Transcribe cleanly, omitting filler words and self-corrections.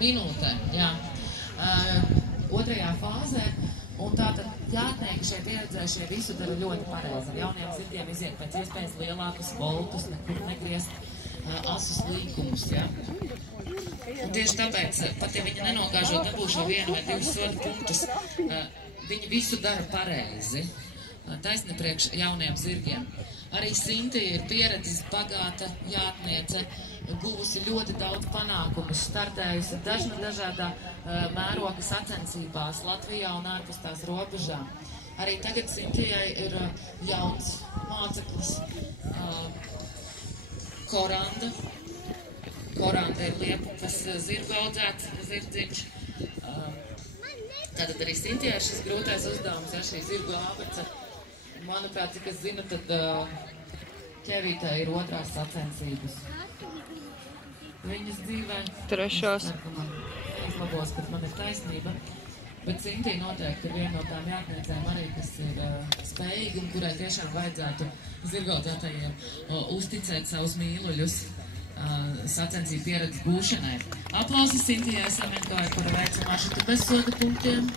minūtēm, jā. Otrajā fāzē, un tātad jātnieki šie pieredzējušie visu dara ļoti pareizi. Ar jauniem zirgiem iziet pēc iespējas lielākus voltus, nekur negriezt asus līkumus, jā. Un tieši tāpēc, pat ja viņi nenogāžot dabūšo 1 vai 2 sodu punktus, viņi visu dara pareizi, taisni priekš jauniem zirgiem. Arī Sintija ir pieredzes bagāta jātniece, guvusi ļoti daudz panākumus, startējusi dažādā mēroga sacensībās Latvijā un ārpus tās robežām. Arī tagad Sintijai ir jauns māceklis Koranda. Koranda ir Liepukas zirgu audzēts zirdziņš. Tātad arī Sintijai šis grūtais uzdevums, ja šī zirgu ābece. Manuprāt, cik es zinu, tad ķevītē ir otrās sacensības. Viņas dzīvē. Trešās. Es labos, kad man ir taisnība. Bet Sintija noteikti ir viena no tām jātniecēm arī, kas ir spējīga un kurai tiešām vajadzētu zirgaudzētājiem uzticēt savus mīluļus sacensību pieredzes gūšanai. Aplausi Sintijai Semenkovai, kura veica maršrutu bez soda punktiem.